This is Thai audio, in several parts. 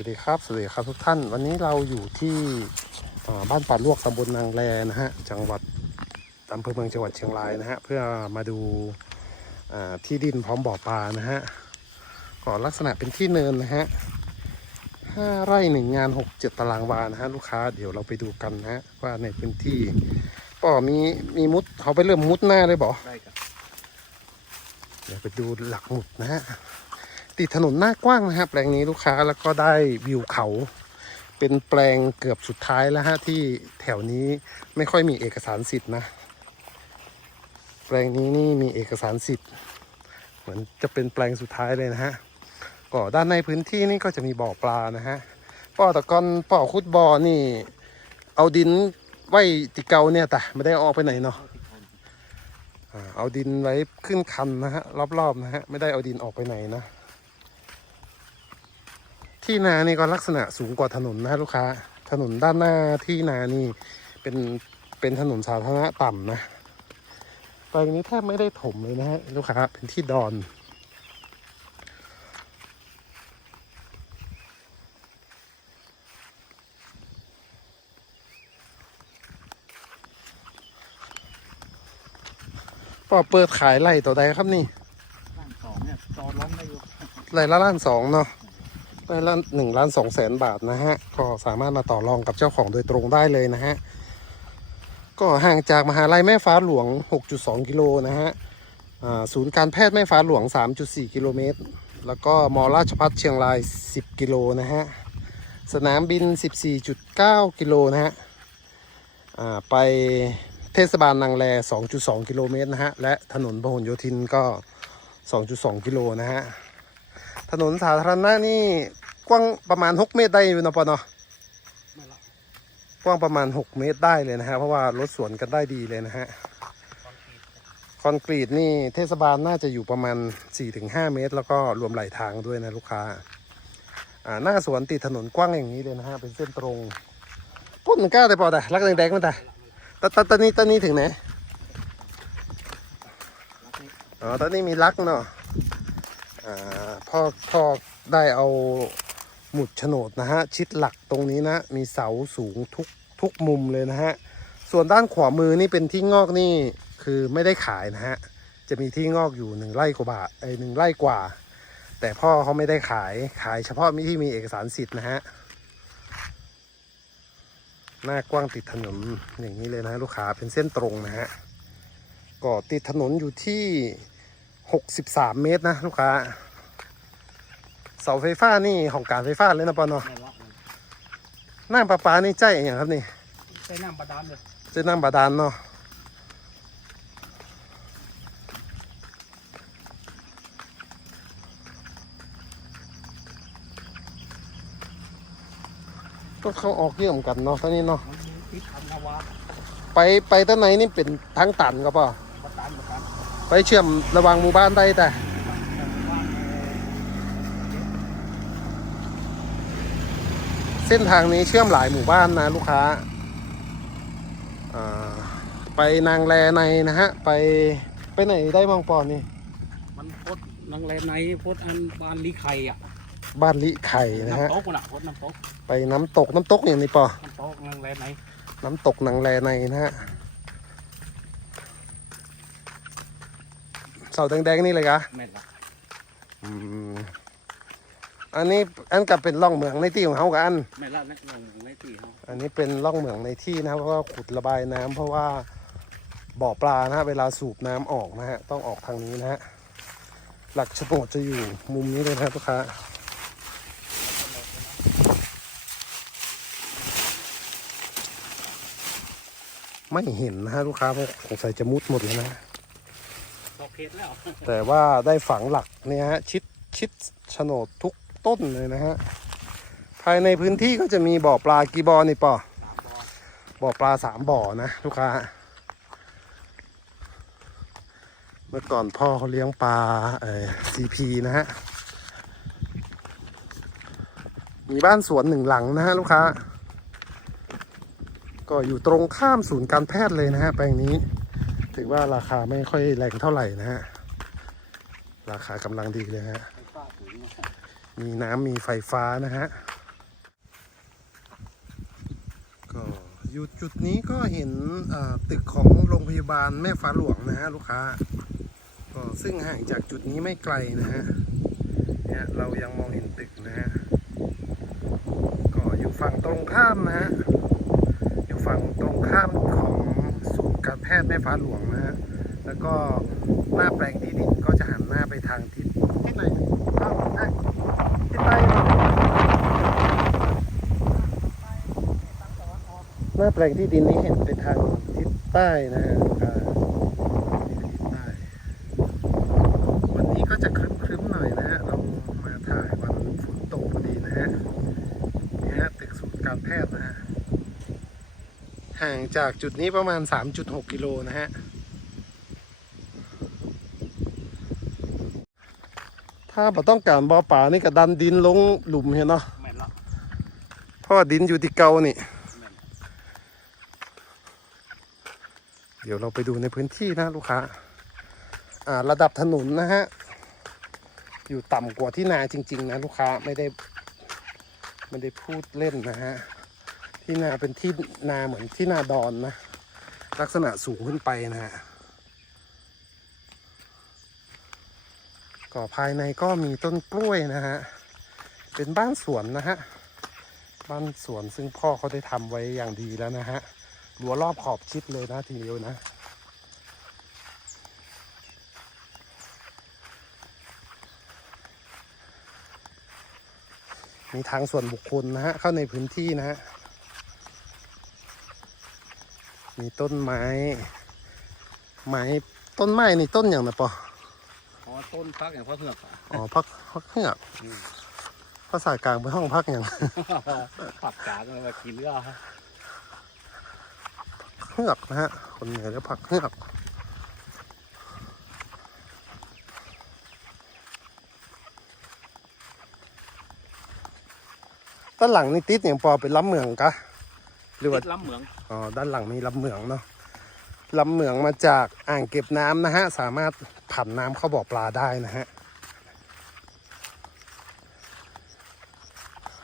วัสดีครับ สวัสดีครับทุกท่าน วันนี้เราอยู่ที่อ่าบ้านป่าลวกตำบลนางแลนะฮะ จังหวัดอำเภอเมืองจังหวัดเชียงรายนะฮะ เพื่อมาดูอ่าที่ดินพร้อมบ่อปลานะฮะก็ลักษณะเป็นที่เนินนะฮะห้าไร่หนึ่งงานหกเจ็ดตารางวานะฮะลูกค้าเดี๋ยวเราไปดูกันนะฮะว่าในพื้นที่ป่อมีมีมุดเขาไปเริ่มมุดหน้าเลยบอได้ครับเดี๋ยวไปดูหลักหมุดนะฮะ ติดถนนหน้ากว้างนะฮะแปลงนี้ลูกค้าแล้วก็ได้วิวเขา เป็นแปลงเกือบสุดท้ายแล้วฮะที่แถวนี้ไม่ค่อยมีเอกสารสิทธิ์นะ แปลงนี้นี่มีเอกสารสิทธิ์ เหมือนจะเป็นแปลงสุดท้ายเลยนะฮะก็ด้านในพื้นที่นี่ก็จะมีบ่อปลานะฮะป่อตะกอนป่อคุดบ่อนี่ เอาดินไว้ติเกาเนี่ยแต่ไม่ได้ออกไปไหนเนาะเอาดินไว้ขึ้นคันนะฮะรอบๆนะฮะไม่ได้เอาดินออกไปไหนนะ ที่นานี่ก็ลักษณะสูงกว่าถนนนะฮะลูกค้า ถนนด้านหน้าที่นานี่เป็นเป็นถนนสาธารณะต่ำนะแปลงนี้แทบไม่ได้ถมเลยนะฮะลูกค้าเป็นที่ดอนก็เปิดขายไร่ต่อใดครับนี่บ้านสองเนี่ยจอร้องได้อยู่ไร่ละล้านสองเนาะ ไร่ละหนึ่งล้านสองแสนบาทนะฮะ ก็สามารถมาต่อรองกับเจ้าของโดยตรงได้เลยนะฮะ ก็ห่างจากมหาลัยแม่ฟ้าหลวง 6.2 กิโลนะฮะอ่าศูนย์การแพทย์แม่ฟ้าหลวง 3.4 กิโลเมตร แล้วก็มอราชพัฒเชียงราย 10 กิโลนะฮะ สนามบิน 14.9 กิโลนะฮะอ่าไปเทศบาลนางแล 2.2 กิโลเมตรนะฮะ และถนนพหลโยธินก็ 2.2 กิโลนะฮะ ถนนสาธารณะนี่ กว้างประมาณ 6 เมตรได้อยู่นะปอเนาะกว้างประมาณ 6 เมตรได้เลยนะฮะเพราะว่ารถสวนกันได้ดีเลยนะฮะคอนกรีตนี่เทศบาลน่าจะอยู่ประมาณ 4-5 เมตร แล้วก็รวมไหลทางด้วยนะลูกค้าอ่าหน้าสวนติดถนนกว้างอย่างนี้เลยนะฮะเป็นเส้นตรงพุ่นก้าแต่ปอแต่รักแดงๆมันแต่ตตะตะนี้ตะนี้ถึงไหนอ๋อตอนนี้มีลักเนาะอ่าพ่อพ่อได้เอา หมุดโฉนดนะฮะชิดหลักตรงนี้นะ มีเสาสูงทุกทุกมุมเลยนะฮะส่วนด้านขวามือนี่เป็นที่งอกนี่คือไม่ได้ขายนะฮะจะมีที่งอกอยู่หนึ่งไร่กว่าบาทไอหนึ่งไร่กว่า แต่พ่อเขาไม่ได้ขายขายเฉพาะมีที่มีเอกสารสิทธิ์นะฮะหน้ากว้างติดถนนอย่างนี้เลยนะลูกค้าเป็นเส้นตรงนะฮะก็ติดถนนอยู่ที่ 63 เมตรนะลูกค้า เสาไฟฟ้านี่ของการไฟฟ้าเลยนะปอนเนาะไม่ละเลยน้ำประปานี่ใจอย่างครับนี่ใช้น้ำบาดาลเลยเจะน้ำบาดาลเนาะก็เขาออกเยี่ยมกันเนาะตอนนี้เนาะมันมีทิศทางนาวาไปไปตั้งไหนนี่เป็นทางตันก็ป่ะบาดาลบาดาลไปเชื่อมระหว่างหมู่บ้านได้แต่ เส้นทางนี้เชื่อมหลายหมู่บ้านนะลูกค้าอ่าไปนางแลในนะฮะ ไปไปไหนได้บางปอนนี่ มันพดนางแลในพดอันบานลีไข่อะ บ้านลิไข่นะฮะน้ำตกน่ะพดน้ำตก ไปน้ำตกน้ำตกอย่างนี้ปอน้ำตกนางแลใน น้ำตกนางแลในนะฮะ เสาแดงๆนี่เลยกะแม่นละอืม อันนี้อันกับเป็นร่องเหมืองในที่ของเขากันแม่นละในลงในที่เขาอันนี้เป็นร่องเหมืองในที่นะครับเพราะว่าขุดระบายน้ำเพราะว่าบ่อปลานะฮะเวลาสูบน้ำออกนะฮะต้องออกทางนี้นะฮะหลักโฉนดจะอยู่มุมนี้เลยนะครับลูกค้าไม่เห็นนะฮะลูกค้าเพราะสงสัยจะมุดหมดเลยนะ ตกเขตแล้ว แต่ว่าได้ฝังหลักเนี่ยฮะชิดชิดโฉนดทุก ต้นเลยนะฮะ ภายในพื้นที่ก็จะมีบ่อปลากี่บ่อนี่ปอบ่อบ่อปลาสามบ่อนะลูกค้า เมื่อก่อนพ่อเขาเลี้ยงปลาเอ่อซีพีนะฮะ มีบ้านสวนหนึ่งหลังนะฮะลูกค้า ก็อยู่ตรงข้ามศูนย์การแพทย์เลยนะฮะแปลงนี้ ถือว่าราคาไม่ค่อยแรงเท่าไหร่นะฮะ ราคากำลังดีเลยฮนะ มีน้ำมีไฟฟ้านะฮะ ก็อยู่จุดนี้ก็เห็นตึกของโรงพยาบาลแม่ฟ้าหลวงนะฮะลูกค้า ก็ซึ่งห่างจากจุดนี้ไม่ไกลนะฮะเนี่ยเรายังมองเห็นตึกนะฮะ ก็อยู่ฝั่งตรงข้ามนะฮะ อยู่ฝั่งตรงข้ามของศูนย์การแพทย์แม่ฟ้าหลวงนะฮะ แล้วก็หน้าแปลงที่ดินก็จะหันหน้าไปทางทิศทิศไหนอ้าวได้ทิศใต้เหรอ หน้าแปลงที่ดินนี้เห็นไปทางทิศใต้นะฮะอ่าทิศใต้ วันนี้ก็จะครึ้มๆหน่อยนะฮะ เรามาถ่ายวันฝนตกพอดีนะฮะ นี่ฮะตึกศูนย์การแพทย์นะฮะ ห่างจากจุดนี้ประมาณ 3.6 กิโลนะฮะ ถ้าบ่ต้องการบ่อป่านี่ก็ดันดินลงหลุมเห็นเนาะแม่นละเพราะว่าดินอยู่ที่เก่านี่ แม่น เดี๋ยวเราไปดูในพื้นที่นะลูกค้าอ่าระดับถนนนะฮะ อยู่ต่ำกว่าที่นาจริง ๆ นะลูกค้าไม่ได้ไม่ได้พูดเล่นนะฮะ ที่นาเป็นที่นาเหมือนที่นาดอนนะ ลักษณะสูงขึ้นไปนะฮะก็ภายในก็มีต้นกล้วยนะฮะ เป็นบ้านสวนนะฮะ บ้านสวนซึ่งพ่อเขาได้ทำไว้อย่างดีแล้วนะฮะ รั้วรอบขอบชิดเลยนะทีเดียวนะ มีทางส่วนบุคคลนะฮะ เข้าในพื้นที่นะฮะ มีต้นไม้ ไม้ต้นไม้นี่ต้นอย่างนะปอเพราะว่าต้นพักอย่างพ่อเหือกอะอ๋อพักพักเหือกอืมภาษากลางเป็นห้องพักอย่าง ผักกาดมากินเรือ ฮะเหือกนะฮะ คนเหนือเรียกผักเหือกด้านหลังนี่ติดอย่างปอเป็นลำเหมืองกะหรือว่าติดลำเหมืองอ๋อด้านหลังมีลำเหมืองเนาะลำเหมืองมาจากอ่างเก็บน้ำนะฮะ สามารถผันน้ำเข้าบ่อปลาได้นะฮะ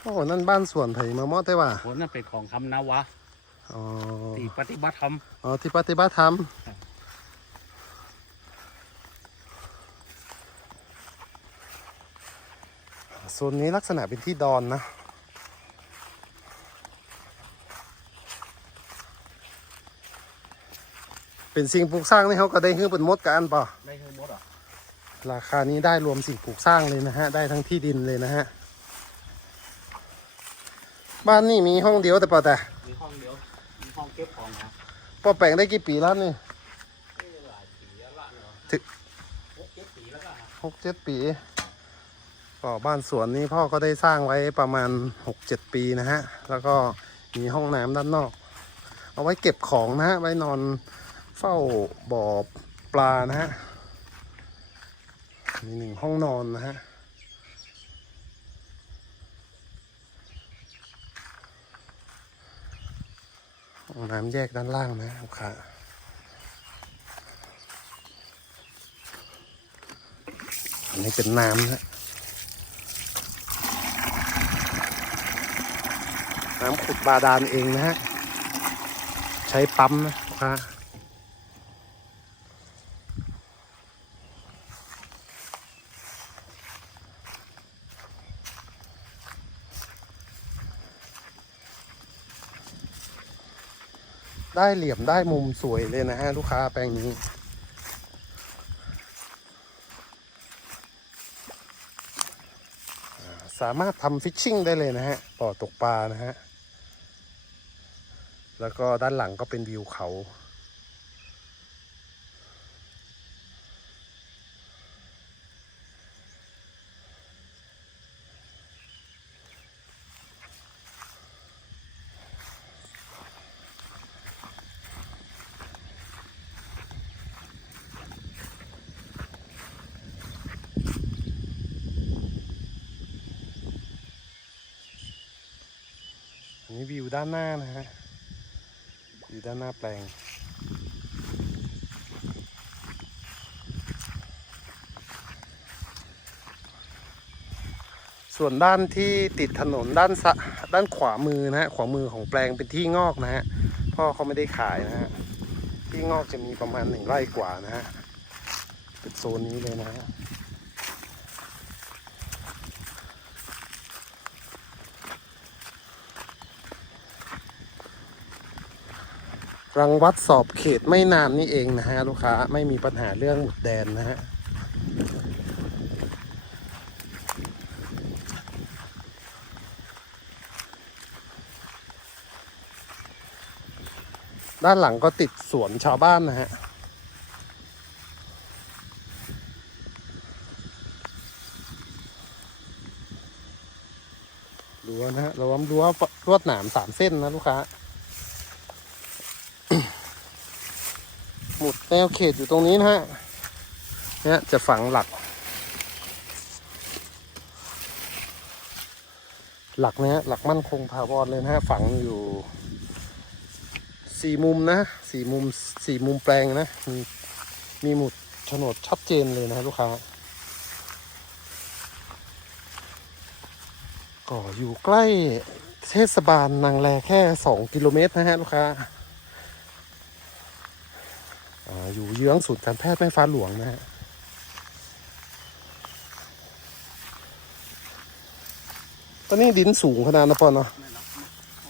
โอ้นั่นบ้านสวนไผ่มามอดได้ว่าผลนั่นเป็นของคำนาวะ อ๋อที่ปฏิบัติธรรมอ๋อที่ปฏิบัติธรรมครับโซนนี้ลักษณะเป็นที่ดอนนะเป็นสิ่งปลูกสร้างนี่เขาก็ได้เฮือเป็นมดกับอันป่ะได้ทั้งหมดอะราคานี้ได้รวมสิ่งปลูกสร้างเลยนะฮะ ได้ทั้งที่ดินเลยนะฮะ บ้านนี่มีห้องเดียวแต่ป่ะแต่ มีห้องเดียวมี ห้องเก็บของนะป่อแปลงได้กี่ปีแล้วนี่เอ้ยหลายปีแล้วละเนาะถึงหกเจ็ดปีแล้วก็ฮะหกเจ็ดปีก็บ้านสวนนี้พ่อก็ได้สร้างไว้ประมาณหกเจ็ดปีนะฮะ แล้วก็มีห้องน้ำด้านนอก เอาไว้เก็บของนะฮะ ไว้นอนเฝ้าบ่อปลานะฮะมีหนึ่งห้องนอนนะฮะ ห้องน้ำแยกด้านล่างนะลูกค้าอันนี้เป็นน้ำนะน้ำขุดบาดาลเองนะฮะ ใช้ปั๊มนะลูกค้า ได้เหลี่ยมได้มุมสวยเลยนะฮะ ลูกค้าแปลงนี้สามารถทำฟิชชิ่งได้เลยนะฮะบ่อตกปลานะฮะ แล้วก็ด้านหลังก็เป็นวิวเขา วิว ด้านหน้านะฮะ อยู่ด้านหน้าแปลง ส่วนด้านที่ติดถนนด้านสะด้านขวามือนะฮะ ขวามือของแปลงเป็นที่งอกนะฮะ พ่อเขาไม่ได้ขายนะฮะ ที่งอกจะมีประมาณหนึ่งไร่กว่านะฮะเป็นโซนนี้เลยนะฮะ รังวัดสอบเขตไม่นานนี่เองนะฮะลูกค้าไม่มีปัญหาเรื่องหมุดแดนนะฮะด้านหลังก็ติดสวนชาวบ้านนะฮะ รั้วนะฮะรั้วรั้วรวดหนามสามเส้นนะลูกค้า หมุดแนวเขตอยู่ตรงนี้นะฮะ เนี่ยจะฝังหลัก หลักนะฮะหลักมั่นคงถาวรเลยนะฮะ ฝังอยู่สี่มุมนะสี่มุมสี่มุมแปลงนะ มีมีหมุดโฉนดชัดเจนเลยนะลูกค้า ก็อยู่ใกล้เทศบาลนางแลแค่สองกิโลเมตรนะฮะ ลูกค้า อยู่เยื้องศูนย์การแพทย์แม่ฟ้าหลวงนะฮะตอนนี้ดินสูงขนาดนะปอนเนาะ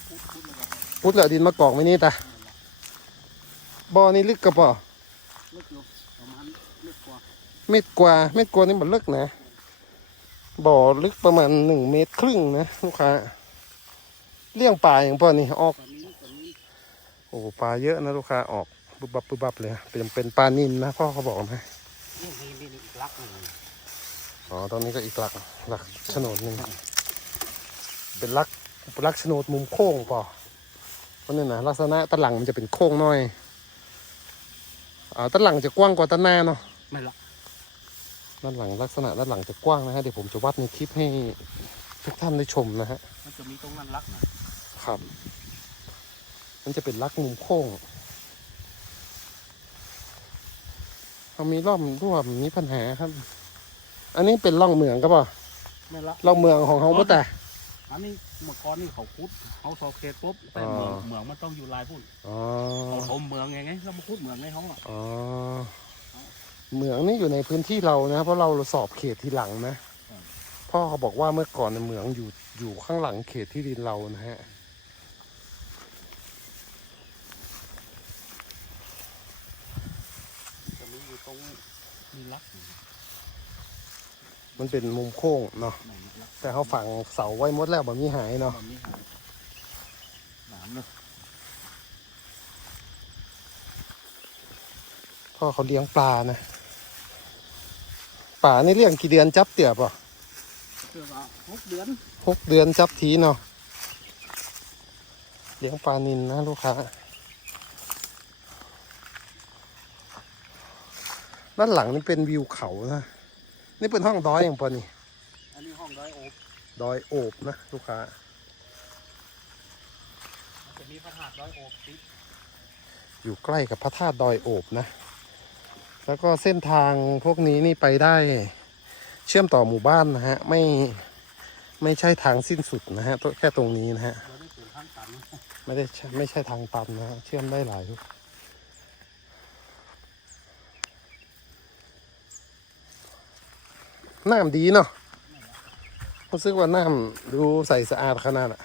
พูดพูดแล้วก็พุทธเหลือดินมากอกไม่นี่ตาบ่อนี่ลึกกระป่อเลิกอยู่ประมาณเลิกกว่าเม็ดกว่าเม็ดกว่านี่มันลึกนะ บ่อลึกประมาณหนึ่งเมตรครึ่งนะลูกค้าเลี้ยงปลาอย่างปอนี่ออก โอ้ปลาเยอะนะลูกค้าออก บุบบับบุบบับเลยเป็นเป็นปลานินนะพ่อเขาบอกนะนี่นี่นี่อีกลักหนึ่งอ๋อตอนนี้ก็อีกหลักหลักโฉนดหนึ่งเป็นลักลักโฉนดมุมโค้งป่อเพราะนี่นะลักษณะตะหลังมันจะเป็นโค้งหน้อยอ่าตะหลังจะกว้างกว่าตะหน้าเนาะไม่ละด้านหลังลักษณะด้านหลังจะกว้างนะฮะเดี๋ยวผมจะวัดในคลิปให้ทุกท่านได้ชมนะฮะมันจะมีตรงนั้นลักนะครับ มันจะเป็นลักมุมโค้ง เขามีร่อมร่วมมีปัญหาครับ อันนี้เป็นร่องเมืองก็ป่ะไม่ละร่องเมืองของเขาเมื่อแต่ อันนี้เมื่อก่อนนี่เขาคุดเขาสอบเขตปุ๊บแต่อ๋อเมืองเมืองมันต้องอยู่ลายพุ่นอ๋อเขาถมเมืองไงไงเรามาคุดเมืองในเขาอะอ๋อเมืองนี่อยู่ในพื้นที่เรานะ เพราะเราสอบเขตทีหลังนะพ่อเขาบอกว่าเมื่อก่อนในยเมืองอยู่อยู่ข้างหลังเขตที่ดินเรานะฮะจะมีอยู่ตรง มีลักอยู่มันเป็นมุมโค้งเนาะไหนลักแต่เขาฝังเสาไว้หมดแล้วแบบมีหายเนาะแบบนี้หายหนามเนอะพ่อเขาเลี้ยงปลานะ ป่านี่เลี้ยงกี่เดือนจับเตี่ยป่ะเพื่อว่าหกเดือนหกเดือนจับทีเนาะ เลี้ยงปลานินนะลูกค้า ด้านหลังนี่เป็นวิวเขานะนี่เป็นห้องดอยอย่างปะนี่อันนี้ห้องร้อยโอบดอยโอบนะลูกค้ามันจะมีพระธาตุร้อยโอบติดอยู่ใกล้กับพระธาตุดอยโอบนะ แล้วก็เส้นทางพวกนี้นี่ไปได้เชื่อมต่อหมู่บ้านนะฮะ ไม่ไม่ใช่ทางสิ้นสุดนะฮะแค่ตรงนี้นะฮะเราได้สูงข้างตันไม่ได้ใช่ไม่ใช่ทางตันนะฮะเชื่อมได้หลายลูก น้ำดีเนาะรู้สึกว่าน้ำดูใสสะอาดขนาดอะ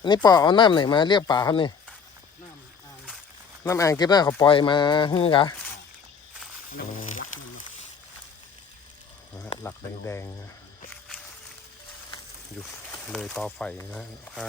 อันนี่ปอเอาน้ำไหนมาเรียกป่าครับนี่ น้ำอ่างเก็บได้เขาปล่อยมาฮึ่งกะหลักแดงๆอยู่เลยต่อไฟนะฮะ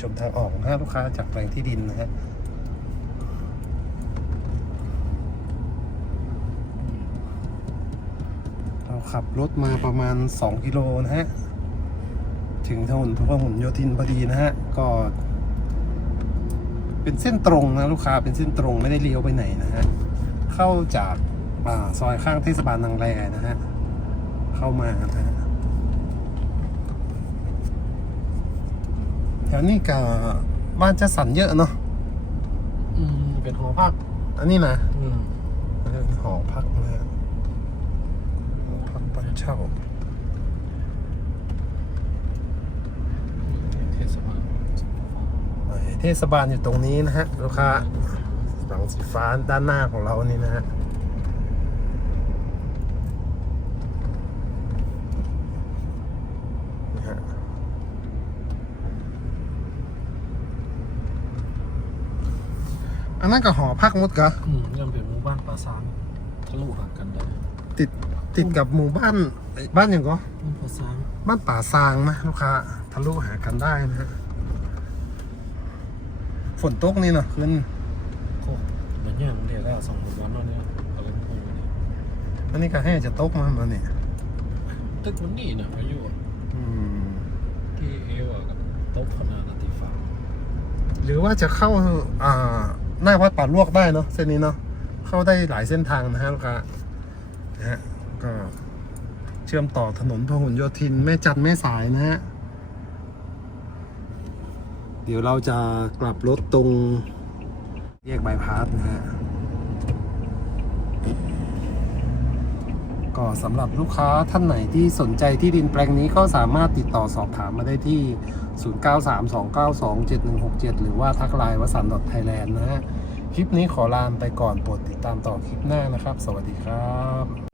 ชมทางออกของห้าลูกค้าจากแปลงที่ดินนะฮะเราขับรถมาประมาณ 2 กิโลนะฮะ ถึงถนนพหลโยธินพอดีนะฮะ ก็ เป็นเส้นตรงนะลูกค้าเป็นเส้นตรงไม่ได้เลี้ยวไปไหนนะฮะ เข้าจากซอยข้างเทศบาลนางแรนะฮะ เข้ามานะฮะ แถวนี้กับบ้านจะสันเยอะเนาะอืมเป็นหอพัก อันนี้นะอืมเป็นหอพักนะฮะหอพักบ้านเช่าเทศบาลเทศบาลอยู่ตรงนี้นะฮะลูกค้าหลังสีฟ้าด้านหน้าของเรานี่นะฮะนี่ฮะอั นนั้นก็หอพักมดกะอืมยังเป็นหมู่บ้านปราสางทะลุหักกันได้ติดติดกับหมู่บ้านไอ้บ้านอย่างก็บ้านปราสางบ้านป่าซางนะลูกค้าทะลุหากันได้นะฮะฝนตกนี่เนาะขึ้นโคกเหมือนอย่างเดียวแล้วสองหมู่บ้านเนาะเนี่ยอะไรพวกนี้อันนี้ก็ให้จะตกมาแล้วเนี่ยตึกมันนี่นะพายุอะอืมที่เอวอะกับโต๊ะพนานาติฟ้าหรือว่าจะเข้าอ่า หน้าวัดป่าลวกได้เนาะเส้นนี้เนาะเข้าได้หลายเส้นทางนะฮะลูกค้านะฮะก็เชื่อมต่อถนนพหลโยธินแม่จันแม่สายนะฮะเดี๋ยวเราจะกลับรถตรงแยกบายพาสนะฮะก็สำหรับลูกค้าท่านไหนที่สนใจที่ดินแปลงนี้ก็สามารถติดต่อสอบถามมาได้ที่ 0932927167 หรือว่าทักไลน์วสันต์ไทยแลนด์นะฮะ คลิปนี้ขอลาไปก่อนโปรดติดตามต่อคลิปหน้านะครับ สวัสดีครับ